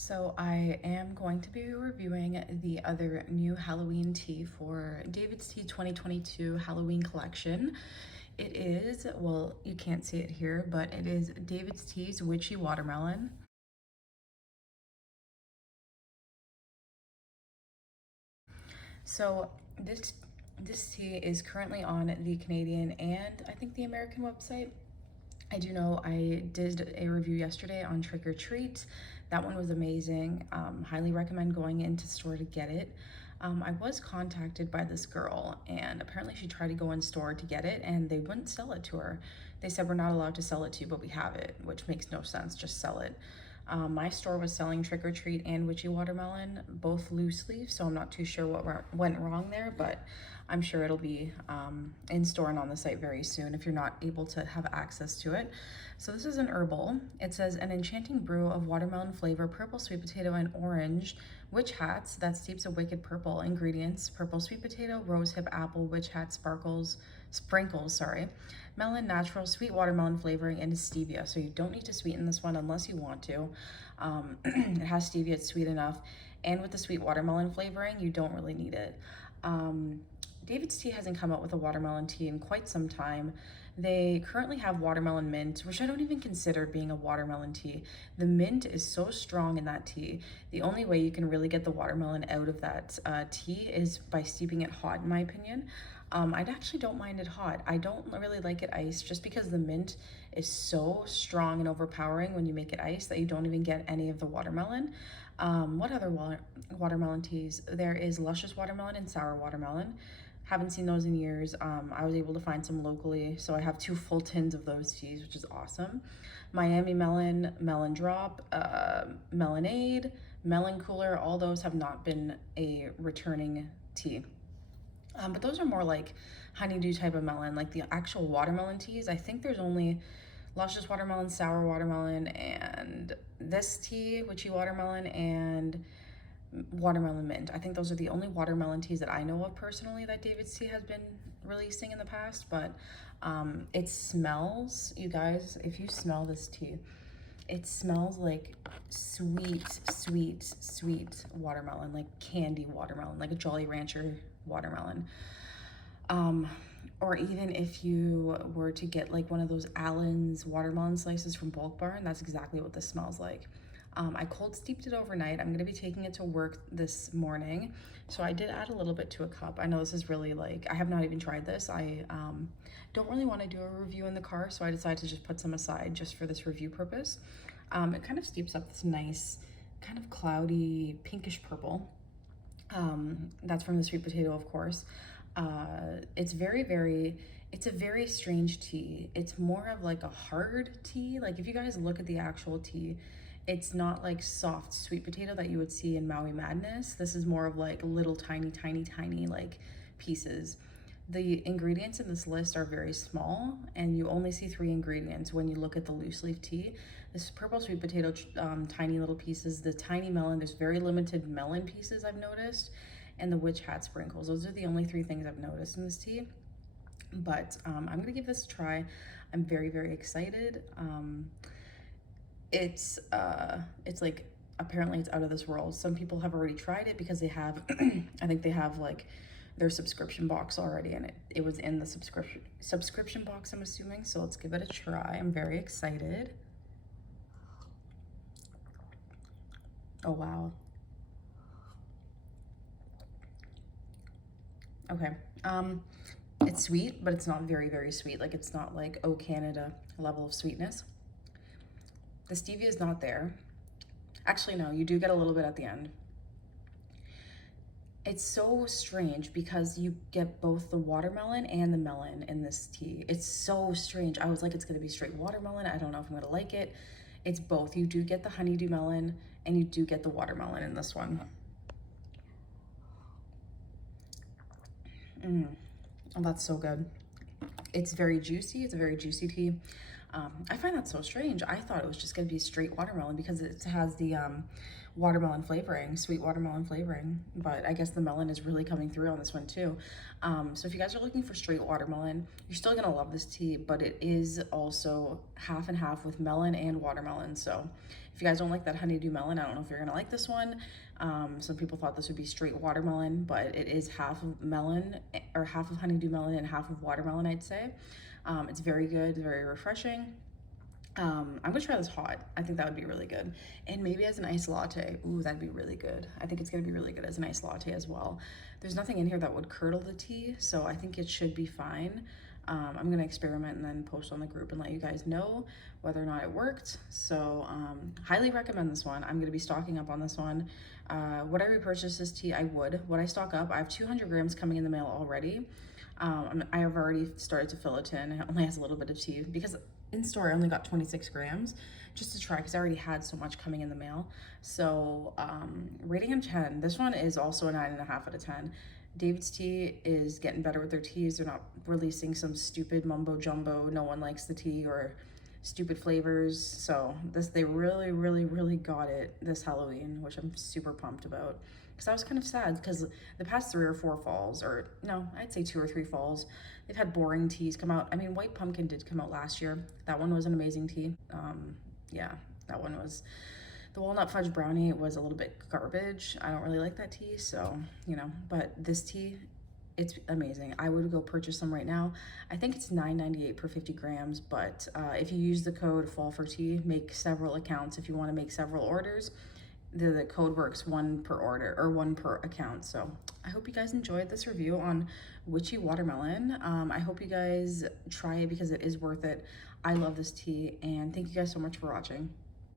So I am going to be reviewing the other new Halloween tea for David's Tea 2022 Halloween collection. It is, well, you can't see it here, but it is David's Tea's Witchy Watermelon. So this tea is currently on the Canadian and I think the American website. I do know I did a review yesterday on Trick or Treat. That one was amazing. Highly recommend going into store to get it. I was contacted by this girl, and apparently she tried to go in store to get it, and they wouldn't sell it to her. They said, we're not allowed to sell it to you, but we have it, which makes no sense. Just sell it. My store was selling Trick or Treat and Witchy Watermelon, both loose leaf, so I'm not too sure what went wrong there, but I'm sure it'll be in store and on the site very soon if you're not able to have access to it. So this is an herbal. It says an enchanting brew of watermelon flavor, purple sweet potato, and orange witch hats that steeps a wicked purple. Ingredients: purple sweet potato, rosehip apple, witch hat sprinkles, melon, natural sweet watermelon flavoring, and stevia. So you don't need to sweeten this one unless you want to. It has stevia, it's sweet enough. And with the sweet watermelon flavoring, you don't really need it. David's Tea hasn't come out with a watermelon tea in quite some time. They currently have watermelon mint, which I don't even consider being a watermelon tea. The mint is so strong in that tea. The only way you can really get the watermelon out of that tea is by steeping it hot, in my opinion. I actually don't mind it hot. I don't really like it iced just because the mint is so strong and overpowering when you make it iced that you don't even get any of the watermelon. What other watermelon teas? There is luscious watermelon and sour watermelon. Haven't seen those in years. I was able to find some locally, so I have 2 full tins of those teas, which is awesome. Miami melon, melon drop, melonade, melon cooler, all those have not been a returning tea. But those are more like honeydew type of melon, like the actual watermelon teas. I think there's only luscious watermelon, sour watermelon, and this tea, witchy watermelon, and watermelon mint. I think those are the only watermelon teas that I know of personally that David's Tea has been releasing in the past, but it smells, you guys, if you smell this tea, it smells like sweet watermelon, like candy watermelon, like a Jolly Rancher watermelon. Or even if you were to get like one of those Allen's watermelon slices from Bulk Barn, that's exactly what this smells like. I cold steeped it overnight. I'm gonna be taking it to work this morning. So I did add a little bit to a cup. I know this is really like, I have not even tried this. I don't really wanna do a review in the car, so I decided to just put some aside just for this review purpose. It kind of steeps up this nice, kind of cloudy, pinkish purple. That's from the sweet potato, of course. It's it's a very strange tea. It's more of like a hard tea. Like if you guys look at the actual tea, it's not like soft sweet potato that you would see in Maui Madness. This is more of like little tiny like pieces. The ingredients in this list are very small, and you only see 3 ingredients when you look at the loose leaf tea. This purple sweet potato, tiny little pieces, the tiny melon, there's very limited melon pieces I've noticed, and the witch hat sprinkles. Those are the only 3 things I've noticed in this tea. But I'm gonna give this a try. I'm very excited. It's like, apparently it's out of this world. Some people have already tried it because they have, I think they have like their subscription box already, and it was in the subscription box, I'm assuming. So let's give it a try. I'm very excited. Oh wow. Okay. It's sweet, but it's not very sweet. Like it's not like Oh Canada level of sweetness. The stevia is not there. Actually, no, you do get a little bit at the end. It's so strange because you get both the watermelon and the melon in this tea. It's so strange. I was like, it's gonna be straight watermelon. I don't know if I'm gonna like it. It's both. You do get the honeydew melon and you do get the watermelon in this one. Oh, that's so good. It's very juicy. It's a very juicy tea. I find that so strange. I thought it was just gonna be straight watermelon because it has the watermelon flavoring, sweet watermelon flavoring, but I guess the melon is really coming through on this one too. So if you guys are looking for straight watermelon, you're still gonna love this tea, but it is also half and half with melon and watermelon. So if you guys don't like that honeydew melon, I don't know if you're gonna like this one. Some people thought this would be straight watermelon, but it is half of melon, or half of honeydew melon and half of watermelon, I'd say. It's very good, very refreshing. I'm gonna try this hot. I think that would be really good. And maybe as an iced latte. Ooh, that'd be really good. I think it's gonna be really good as an iced latte as well. There's nothing in here that would curdle the tea, so I think it should be fine. I'm gonna experiment and then post on the group and let you guys know whether or not it worked. So highly recommend this one. I'm gonna be stocking up on this one. Would I repurchase this tea? I would. Would I stock up? I have 200 grams coming in the mail already. I have already started to fill it in. It only has a little bit of tea because in store I only got 26 grams just to try because I already had so much coming in the mail. So rating of 10. This one is also a 9.5 out of 10. David's Tea is getting better with their teas. They're not releasing some stupid mumbo jumbo, no one likes the tea, or stupid flavors. So they really got it this Halloween, which I'm super pumped about. Because I was kind of sad because the past 3 or 4 falls, or no, I'd say 2 or 3 falls, they've had boring teas come out. I mean, White Pumpkin did come out last year. That one was an amazing tea. Yeah, that one was. The Walnut Fudge Brownie was a little bit garbage. I don't really like that tea, so, you know, but this tea, it's amazing. I would go purchase some right now. I think it's $9.98 per 50 grams, but if you use the code FALL4TEA, make several accounts. If you want to make several orders, the code works 1 per order or 1 per account. So I hope you guys enjoyed this review on Witchy Watermelon. I hope you guys try it because it is worth it. I love this tea, and thank you guys so much for watching.